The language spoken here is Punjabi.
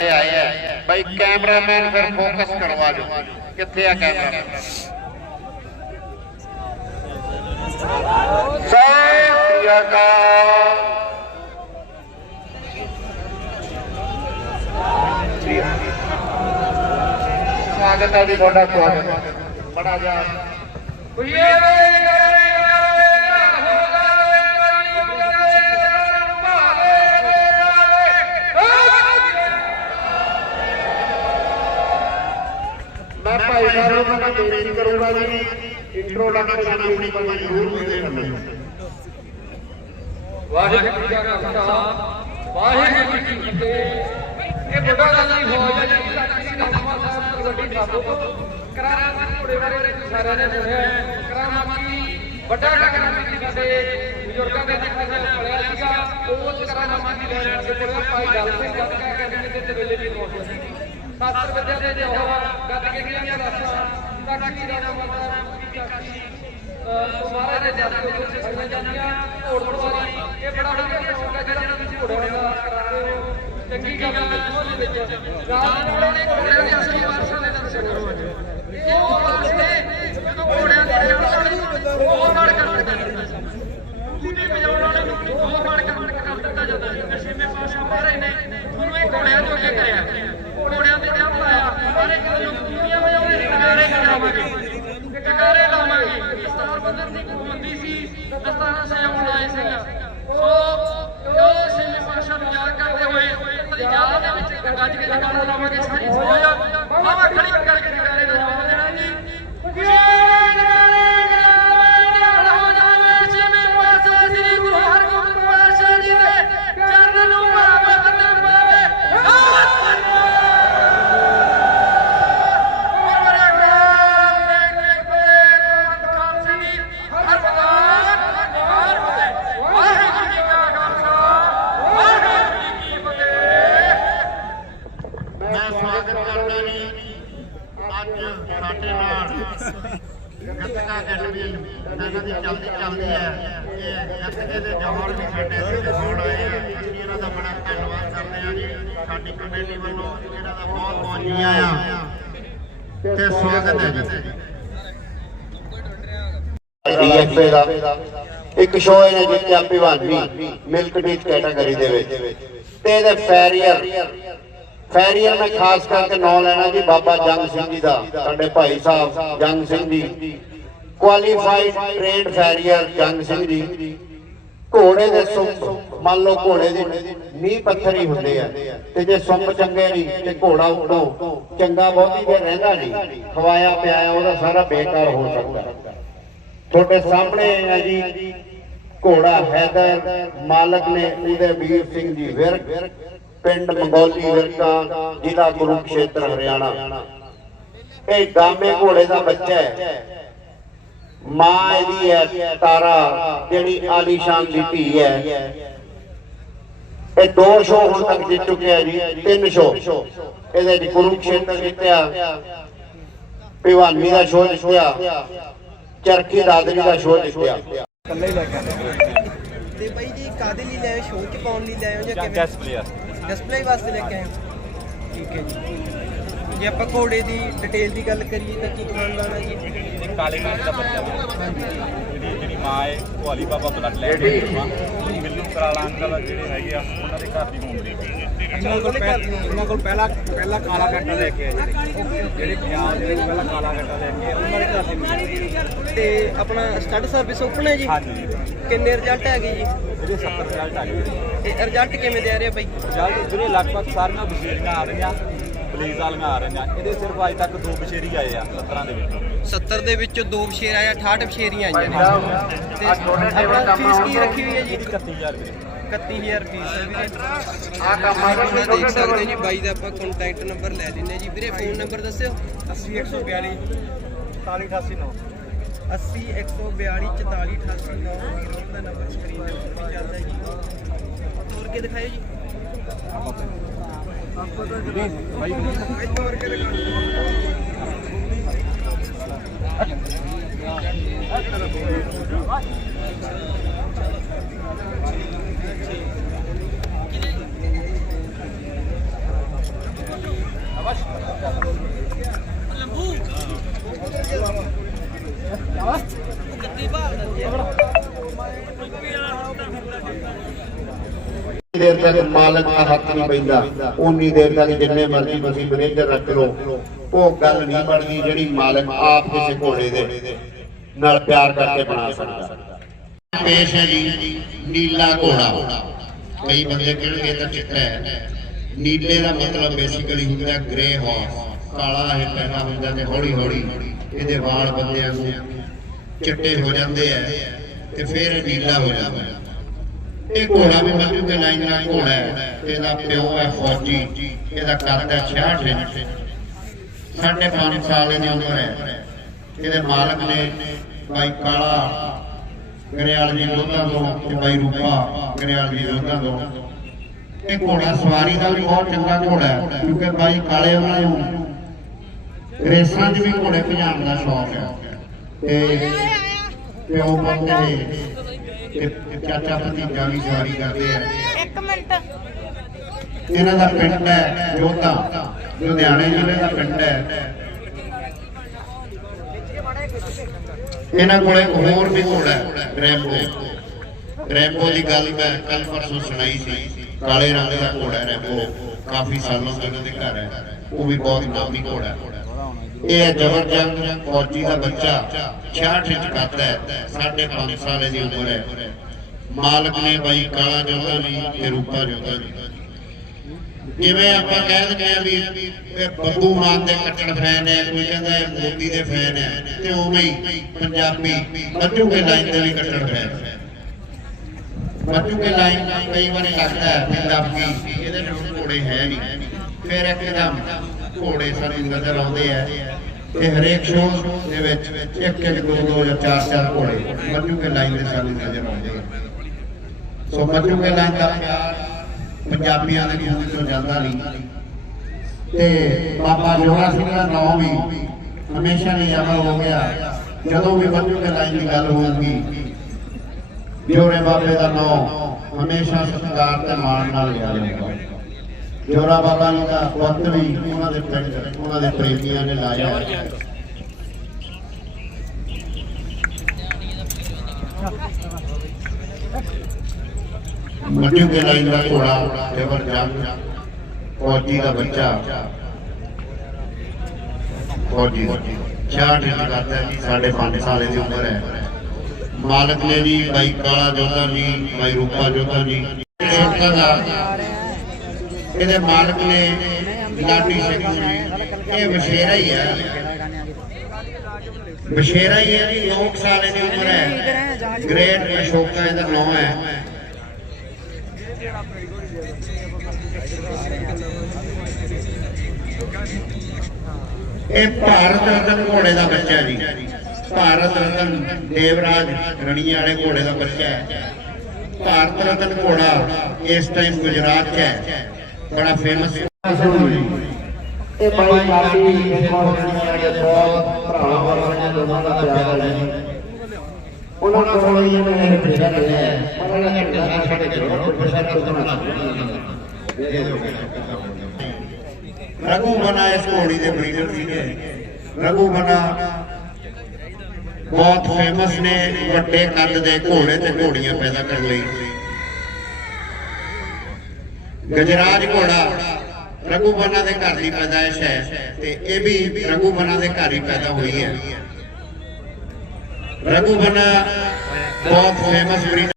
ਆਏ ਆ। ਬਾਈ ਕੈਮਰਾਮੈਨ ਫਿਰ ਫੋਕਸ ਕਰਵਾ ਦਿਓ। ਕਿੱਥੇ ਆ ਕੈਮਰਾਮੈਨ? ਸਤਿ ਸ੍ਰੀ ਸਵਾਗਤ ਹੈ ਜੀ ਤੁਹਾਡਾ, ਸਵਾਗਤ। ਬੜਾ ਜਾ ਮੈਂ ਭਾਈ ਸਾਹਿਬ ਨੂੰ ਮੈਂ ਬੇਨਤੀ ਕਰੂੰਗਾ ਜੀ ਇੰਟਰੋਡਕਸ਼ਨ ਆਪਣੀ ਬਣੀ ਜ਼ਰੂਰ ਦੇ ਦੇਣ ਵਾਹਿਗੁਰੂ ਜੀ ਕਾ ਖਾਲਸਾ, ਵਾਹਿਗੁਰੂ ਜੀ ਕੀ ਫਤਿਹ। ਇਹ ਬੁੱਢਾ ਦਾ ਨਹੀਂ ਹੋ ਜਾ ਜੀ ਲੱਕੀ ਨਾਮਾ ਸਾਹਿਬ ਕਬੱਡੀ ਸਾਬੋ ਕਰਾਮਾਤੀ ਘੋੜੇ ਬਾਰੇ ਸਾਰਿਆਂ ਨੇ ਸੁਣਿਆ ਹੈ। ਕਰਾਮਾਤੀ ਵੱਡਾ ਕਰਾਮਾਤੀ ਸਾਡੇ ਬਜ਼ੁਰਗਾਂ ਦੇ ਨਾਲ ਪੜਿਆ ਸੀਗਾ। ਉਸ ਕਰਾਮਾਤੀ ਦੇ ਨਾਲ ਪੜਿਆ ਭਾਈ ਗੱਲ ਸਿੰਘ ਗੱਤਕਾ ਅਕੈਡਮੀ ਦੇ ਵੇਲੇ ਵੀ ਮੌਜੂਦ ਸੀ। ਸ਼ਾਸਤਰ ਵਿਦਿਆ ਦੇ ਜੋਹਰ ਗੱਤਕੇ ਦੀਆਂ ਰਸਾਂ ਤੱਕੀ ਦਾ ਨਾਮ ਕੀ ਕਾਸ਼ੀ ਤੁਹਾਰੇ ਦੇ ਜਾਤੀ ਉੱਤੇ ਸਿੱਖੀਆਂ ਜਾਂਦੀਆਂ। ਘੋੜ ਸਵਾਰੀ ਇਹ ਬੜਾ ਵਧੀਆ ਸ਼ੌਕ ਹੈ ਜਿਹੜਾ ਤੁਸੀਂ ਘੋੜਿਆਂ ਦਾ ਕਰਾਉਂਦੇ ਹੋ। ਚੰਗੀ ਗੱਲ ਹੈ? ਉਹਦੇ ਵਿੱਚ ਰਾਤ ਨੂੰ ਨੇ ਘੋੜਿਆਂ ਦੇ ਅਸਲੀ ਵਾਰਸਾਂ ਦੇ ਦਰਸ਼ਨ ਕਰੋ। ਅੱਜ ਉਹ ਵਾਸਤੇ ਜਦੋਂ ਘੋੜਿਆਂ ਦੇ ਰੇਵਸਾਂ ਉਹ ਮਾਰ ਕਰ ਦਿੱਤਾ ਮੈਂ ਸਵਾਗਤ ਕਰਦਾ ਜੀ ਅੱਜ ਸਾਡੇ ਨਾਲ ਗੱਤਕਾ ਅਕੈਡਮੀ ਇਹਨਾਂ ਦੀ ਚੱਲਦੀ ਚੱਲਦੀ ਹੈ। ਇਹ ਗੱਤਕੇ ਦੇ ਜੌਹਰ ਵੀ ਸਾਡੇ ਇੱਥੇ ਹੋਣ ਆਏ ਆ। ਅਸੀਂ ਇਹਨਾਂ ਦਾ ਬੜਾ ਧੰਨਵਾਦ ਕਰਦੇ ਆ ਜੀ। ਸਾਡੀ ਕਮੇਟੀ ਵੱਲੋਂ ਇਹਨਾਂ ਦਾ ਬਹੁਤ ਬਹੁਤ ਜੀ ਆਇਆਂ ਤੇ ਸਵਾਗਤ ਹੈ ਜੀ। ਡੀਐਫਏ ਦਾ ਇੱਕ ਸ਼ੋਅ ਇਹਨੇ ਜਿੱਤਿਆ ਭਿਵਾਨੀ ਮਿਲਕ ਡੀਟ ਕੈਟਾਗਰੀ ਦੇ ਵਿੱਚ। ਤੇ ਇਹਦੇ ਫੈਰੀਅਰ ਫੈਰੀਅਰ ਮੈਂ ਖਾਸ ਕਰਕੇ ਨਾਂ ਲੈਣਾ ਜੀ ਬਾਬਾ ਜੰਗ ਸਿੰਘ ਜੀ ਦਾ, ਸਾਡੇ ਭਾਈ ਸਾਹਿਬ ਜੰਗ ਸਿੰਘ ਜੀ। Qualified trained ਫੈਰੀਅਰ Jang Singh ji. ਘੋੜੇ ਦੇ ਸੁੰਬ, ਮੰਨ ਲਓ ਘੋੜੇ ਦੀ ਨੀਂਹ ਪੱਥਰ ਹੀ ਹੁੰਦੇ ਆ। ਤੇ ਜੇ ਸੁੰਬ ਚੰਗੇ ਨਹੀਂ, ਤੇ ਘੋੜਾ ਉੱਡੋ। ਚੰਗਾ ਬਹੁਤੀ ਦੇਰ ਰਹਿੰਦਾ ਨਹੀਂ। ਖਵਾਇਆ ਪਿਆਇਆ ਉਹਦਾ ਸਾਰਾ ਬੇਕਾਰ ਹੋ ਸਕਦਾ। ਤੁਹਾਡੇ ਸਾਹਮਣੇ ਹੈ ਜੀ, ਘੋੜਾ ਹੈਦਰ, ਮਾਲਕ ਨੇ ਉਹਦੇ ਵੀਰ ਸਿੰਘ ਜੀ ਵਿਰਕ। ਪਿੰਡ ਮੰਗੋਲੀ ਵਿਰਕਾ ਜ਼ਿਲ੍ਹਾ ਕੁਰੂਕਸ਼ੇਤਰ ਹਰਿਆਣਾ। ਇਹ ਗਾਮੇ ਘੋੜੇ ਦਾ ਬੱਚਾ ਹੈ। ਮਾਂ ਇਹਦੀ ਹੈ ਤਾਰਾ ਜਿਹੜੀ ਆਲੀਸ਼ਾਨ ਦੀ ਧੀ ਹੈ। ਇਹ ਦੋ ਸ਼ੋ ਹੁਣ ਤੱਕ ਜਿੱਤ ਚੁੱਕਿਆ ਜੀ ਤਿੰਨ ਸ਼ੋ। ਇਹਦੇ ਜੀ ਕੁਰੂਕਸ਼ੇਤਰ ਜਿੱਤਿਆ ਭਿਵਾਨੀ ਦਾ ਸ਼ੋ ਜਿੱਤਿਆ ਚਰਖੀ ਦਾਦਰੀ ਦਾ ਸ਼ੋ ਜਿੱਤਿਆ। ਤੇ ਬਾਈ ਜੀ ਕਾਦੇ ਲਈ ਲੈ ਆਏ? ਸ਼ੋਅ ਚ ਪਾਉਣ ਲਈ ਲੈ ਆਏ ਹੋ ਜਾਂ ਕਿਵੇਂ? ਗੈਸ ਪਲੇਅਰ ਡਿਸਪਲੇ ਵਾਸਤੇ ਲੈ ਕੇ ਆਏ ਹੋ? ਠੀਕ ਹੈ ਜੀ। ਜੇ ਆਪਾਂ ਘੋੜੇ ਦੀ ਡਿਟੇਲ ਦੀ ਗੱਲ ਕਰੀਏ ਤਾਂ ਕੀ ਕਮਾਂਡ ਆਣਾ ਜੀ? ਇਹ ਕਾਲੇ ਕਾਲੇ ਦਾ ਬੱਚਾ ਵਾ ਜਿਹੜੀ ਜਿਹੜੀ ਮਾਂ ਹੈ ਉਹ ਅਲੀ ਬਾਬਾ ਬਲੱਡ ਲੈਂਡ ਦੀ ਮਾਂ ਮਿੱਲੂ ਕਰਾਲਾ ਅੰਕਲ ਜਿਹੜੇ ਹੈਗੇ ਆ ਉਹਨਾਂ ਦੇ ਘਰ ਦੀ ਹੋਂਦਰੀ ਇਹਨਾਂ ਕੋਲ ਇਹਨਾਂ ਕੋਲ ਪਹਿਲਾ ਪਹਿਲਾ ਕਾਲਾ ਕੱਟਾ ਲੈ ਕੇ ਆਏ ਜਿਹੜੇ ਜਿਹੜੇ ਪੰਜਾਬ ਦੇ ਵਿੱਚ ਪਹਿਲਾ ਕਾਲਾ ਕੱਟਾ ਲੈ ਕੇ ਆਏ ਉਹਨਾਂ ਦੇ ਘਰ ਦੀ ਹੋਂਦਰੀ ਤੇ ਆਪਣਾ ਸਟੱਡ ਸਰਵਿਸ ਓਪਨ ਹੈ ਜੀ? ਹਾਂਜੀ। ਕਿੰਨੇ ਰਿਜ਼ਲਟ ਹੈਗੇ ਜੀ? ਇਹਦੇ 70 ਰਿਜ਼ਲਟ ਆ ਗਏ ਤੇ ਰਿਜ਼ਲਟ ਕਿਵੇਂ ਦੇ ਰਹੇ ਆ ਬਾਈ? ਰਿਜ਼ਲਟ ਜਿਹੜੇ ਲਗਭਗ ਸਾਰੀਆਂ ਬਸ਼ੇਰੀਆਂ ਆ ਰਹੀਆਂ ਪਲੀਜ਼ ਵਾਲੀਆਂ ਆ ਰਹੀਆਂ। ਇਹਦੇ ਸਿਰਫ ਅੱਜ ਤੱਕ ਦੋ ਬਸ਼ੇਰੀ ਆਏ ਆ 17 ਦੇ ਵਿੱਚ। 70 ਦੇ ਵਿੱਚੋਂ ਦੋ ਬਸ਼ੇਰ ਆਇਆ 68 ਬਸ਼ੇਰੀਆਂ ਆਈਆਂ ਨੇ। ਤੇ ਆਪਣਾ ਫੀਸ ਕੀ ਰੱਖੀ ਹੋਈ ਹੈ ਜੀ? 31000 ਰੁਪਏ। 31000 ਫੀਸ ਹੈ ਵੀਰੇ। ਆ ਕੰਮ ਆ ਤੁਸੀਂ ਦੇਖ ਸਕਦੇ ਜੀ ਬਾਈ ਦਾ ਆਪਾਂ ਕੰਟੈਕਟ ਨੰਬਰ ਲੈ ਲੈਨੇ ਜੀ। ਵੀਰੇ ਫੋਨ ਨੰਬਰ ਦੱਸਿਓ। 80 142 48889 80 142 44 88 9 ਵੀਰੋ ਦਾ ਨੰਬਰ ਸਕਰੀਨ ਉੱਤੇ ਵੀ ਚੱਲਦਾ ਜੀ। ਹੋਰ ਕੇ ਦਿਖਾਇਓ ਜੀ? ਭਾਈ ਇੱਥੇ ਹੋਰ ਕੇ ਦਿਖਾਓ ਦੇਰ ਤੱਕ ਮਾਲਕ ਦਾ ਹੱਥ ਨਹੀਂ ਪੈਂਦਾ ਉਨੀ ਦੇਰ ਤੱਕ ਜਿੰਨੇ ਮਰਜ਼ੀ ਤੁਸੀਂ ਮੈਨੇਜਰ ਰੱਖ ਲਓ, ਉਹ ਗੱਲ ਨਹੀਂ ਬਣਦੀ ਜਿਹੜੀ ਮਾਲਕ ਆਪ ਕਿਸੇ ਘੋੜੇ ਦੇ ਨਾਲ ਪਿਆਰ ਕਰਕੇ ਬਣਾ ਸਕਦਾ। ਪੇਸ਼ ਹੈ ਜੀ, ਨੀਲਾ ਘੋੜਾ। ਕਈ ਬੰਦੇ ਕਹਿਣਗੇ ਤਾਂ ਚਿੱਟਾ ਹੈ। ਨੀਲੇ ਦਾ ਮਤਲਬ ਬੇਸਿਕਲੀ ਹੁੰਦਾ ਗ੍ਰੇ ਹਾਰਸ ਕਾਲਾ ਇਹ ਪੈਦਾ ਹੁੰਦਾ ਤੇ ਹੌਲੀ ਹੌਲੀ ਇਹਦੇ ਵਾਲ ਬੰਦਿਆਂ ਨੂੰ ਚਿੱਟੇ ਹੋ ਜਾਂਦੇ ਆ ਤੇ ਫਿਰ ਨੀਲਾ ਹੋ ਜਾਂਦਾ। ਇਹ ਘੋੜਾ ਵੀ ਮੱਧੂ ਕੇ ਲਾਈਨ ਦਾ ਘੋੜਾ ਹੈ। ਇਹਦਾ ਪਿਓ ਹੈ ਫੌਜੀ, ਇਹਦਾ ਕੱਦ ਹੈ 66 ਇੰਚ। ਸਾਢੇ ਪੰਜ ਸਾਲ ਦੀ ਉਮਰ ਹੈ। ਇਹਦੇ ਮਾਲਕ ਨੇ ਬਾਈ ਕਾਲਾ, ਗਰੇਵਾਲ ਜੀ ਲੋਧਾਂ ਤੋਂ ਤੇ ਬਾਈ ਰੂਪਾ, ਗਰੇਵਾਲ ਜੀ ਲੋਧਾਂ ਤੋਂ। ਇਹ ਘੋੜਾ ਸਵਾਰੀ ਦਾ ਵੀ ਬਹੁਤ ਚੰਗਾ ਘੋੜਾ ਹੈ, ਕਿਉਂਕਿ ਬਾਈ ਕਾਲੇ ਉਹਨਾਂ ਨੂੰ ਰੇਸਾਂ 'ਚ ਵੀ ਘੋੜੇ ਭਜਾਉਣ ਦਾ ਸ਼ੌਕ ਹੈ। ਤੇ ਪਿਓ ਪੁੱਤ ਚਾਚਾ ਭਤੀਜਾ ਵੀ ਸਵਾਰੀ ਕਰਦੇ ਆ? ਇੱਕ ਮਿੰਟ। ਇਹਨਾਂ ਦਾ ਪਿੰਡ ਹੈ ਜੋਧਾ ਲੁਧਿਆਣੇ ਜ਼ਿਲ੍ਹੇ ਦਾ ਪਿੰਡ ਹੈ। ਇਹਨਾਂ ਕੋਲੇ ਹੋਰ ਵੀ ਘੋੜਾ ਹੈ ਰੈਂਬੋ। ਰੈਂਬੋ ਦੀ ਗੱਲ ਮੈਂ ਕੱਲ ਪਰਸੋਂ ਸੁਣਾਈ ਸੀ। ਕਾਲੇ ਰੰਗ ਦਾ ਘੋੜਾ ਰੈਂਬੋ। ਕਾਫੀ ਸਾਲਾਂ ਤੋਂ ਇਹਨਾਂ ਦੇ ਘਰ ਹੈ। ਉਹ ਵੀ ਬਹੁਤ ਨਾਮੀ ਘੋੜਾ ਹੈ। ਇਹ ਹੈ ਜੰਗ ਫੌਜੀ ਦਾ ਬੱਚਾ 66 ਇੰਚ ਕੱਦ ਹੈ, ਸਾਢੇ ਪੰਜ ਦੀ ਉਮਰ ਹੈ। ਮਾਲਕ ਨੇ ਬਾਈ ਕਾਲਾ ਜੋਧਾ ਜੀ ਤੇ ਰੂਪਾ ਜੋਧਾ ਜੀ। ਜਿਵੇਂ ਆਪਾਂ ਕਹਿ ਦਿੰਦੇ ਆ ਵੀ ਇਹ ਬੱਬੂ ਮਾਨ ਦੇ ਕੱਟੜ ਫੈਨ ਹੈ, ਕੋਈ ਕਹਿੰਦਾ ਇਹ ਮੋਦੀ ਦੇ ਫੈਨ ਹੈ, ਤੇ ਉਵੇਂ ਹੀ ਪੰਜਾਬੀ ਬੱਚੂ ਕੇ ਲਾਈਨ ਦੇ ਵੀ ਕੱਟੜ ਫੈਨ ਹੈ। ਬੱਚੂ ਕੇ ਲਾਈਨ ਕਈ ਵਾਰੀ ਲੱਗਦਾ ਹੈ, ਪੰਜਾਬੀ ਇਹਦੇ ਨਾਲ ਘੋੜੇ ਹੈ ਨਹੀਂ। ਫਿਰ ਇੱਕਦਮ ਘੋੜੇ ਸਾਨੂੰ ਨਜ਼ਰ ਆਉਂਦੇ ਆ। ਤੇ ਹਰੇਕ ਸ਼ੋਅ ਦੇ ਵਿੱਚ ਇੱਕ ਇੱਕ ਦੋ ਦੋ ਜਾਂ ਚਾਰ ਚਾਰ ਘੋੜੇ ਬੱਚੂ ਕੇ ਲਾਈਨ ਦੇ ਸਾਨੂੰ ਨਜ਼ਰ ਆਉਂਦੇ ਸੋ ਬੱਚੂ ਕੇ ਲਾਈਨ ਦਾ ਪਿਆਰ ਪੰਜਾਬੀਆਂ ਦੇ ਖੂਨ ਚੋਂ ਜਾਂਦਾ ਨਹੀਂ। ਤੇ ਬਾਬਾ ਜੋਰਾ ਸਿੰਘ ਦਾ ਨਾਮ ਵੀ ਹਮੇਸ਼ਾ ਲਈ ਅਮਰ ਹੋ ਗਿਆ। ਜਦੋਂ ਵੀ ਬੱਚੂ ਕੇ ਲਾਈਨ ਦੀ ਗੱਲ ਹੋਊਗੀ ਜੋਰੇ ਬਾਬੇ ਦਾ ਨਾਮ ਹਮੇਸ਼ਾ ਸਤਿਕਾਰ ਤੇ ਮਾਣ ਨਾਲ ਯਾਦ ਜਾਂਦਾ। ਜੋਰਾ ਬਾਬਾ ਜੀ ਦਾ ਪੁੱਤ ਵੀ ਉਹਨਾਂ ਦੇ ਪਿੰਡ, ਉਹਨਾਂ ਦੇ ਪ੍ਰੇਮੀਆਂ ਨੇ ਲਾਇਆ ਮੱਜੂ ਕੇ ਲਾਈਨ ਦਾ ਘੋੜਾ ਜਬਰ ਜੰਗ, ਫੌਜੀ ਦਾ ਬੱਚਾ। ਫੌਜੀ ਦਾ 66 ਕਰਦਾ ਜੀ, ਸਾਢੇ ਪੰਜ ਸਾਲ ਦੀ ਉਮਰ ਹੈ। ਮਾਲਕ ਨੇ ਜੀ ਬਾਈ ਕਾਲਾ ਜੋਧਾ ਜੀ, ਬਾਈ ਰੂਪਾ ਜੋਧਾ ਜੀ। ਛੋਟਾ ਦਾ ਇਹਦੇ ਮਾਲਕ ਨੇ ਲਾਡੀ ਸਿੰਘ ਜੀ ਇਹ ਵਸ਼ੇਰਾ ਹੀ ਹੈ ਵਸ਼ੇਰਾ ਹੀ ਹੈ ਜੀ 9 ਸਾਲ ਦੀ ਉਮਰ ਹੈ। ਗ੍ਰੇਟ ਅਸ਼ੋਕਾ ਇਹਦਾ ਨਾਮ ਹੈ। ਇਹ ਭਾਰਤ ਰਤਨ ਘੋੜੇ ਦਾ ਬੱਚਾ ਜੀ। ਭਾਰਤ ਰਤਨ ਦੇਵਰਾਜ ਰਣੀਆਂ ਵਾਲੇ ਘੋੜੇ ਦਾ ਬੱਚਾ ਹੈ। ਭਾਰਤ ਰਤਨ ਘੋੜਾ ਇਸ ਟਾਈਮ ਗੁਜਰਾਤ 'ਚ ਹੈ। ਬੜਾ ਫੇਮਸ ਇਹ ਬਾਈ ਕਾਫੀ ਦੇਖੋ ਜਿਹੜੇ ਬਹੁਤ ਭਰਾਵਾਂ ਵਰਗਾਂ ਦੋਨਾਂ ਦਾ ਪਿਆਰ ਹੈ। ਜੀ ਉਹਨਾਂ ਕੋਲ ਹੀ ਇਹਨੇ ਭੇਜਿਆ ਹੈ ਉਹਨਾਂ ਨੇ ਕਿਹਾ ਸਾਡੇ ਰਘੂ ਬਨਾ ਇਸ ਘੋੜੀ ਦੇ ਬਰੀਡਰ ਸੀਗੇ। ਰਘੂ ਬਨਾ ਬਹੁਤ ਫੇਮਸ ਨੇ। ਵੱਡੇ ਕੱਦ ਦੇ ਘੋੜੇ ਤੇ ਘੋੜੀਆਂ ਪੈਦਾ ਕਰਨ ਲਈ। ਗਜਰਾਜ ਘੋੜਾ ਰਘੂ ਬਨਾ ਦੇ ਘਰ ਦੀ ਪੈਦਾਇਸ਼ ਹੈ ਤੇ ਇਹ ਵੀ ਰਘੂ ਬਨਾ ਦੇ ਘਰ ਹੀ ਪੈਦਾ ਹੋਈ ਹੈ। ਰਘੂ ਬਨਾ ਬਹੁਤ ਫੇਮਸ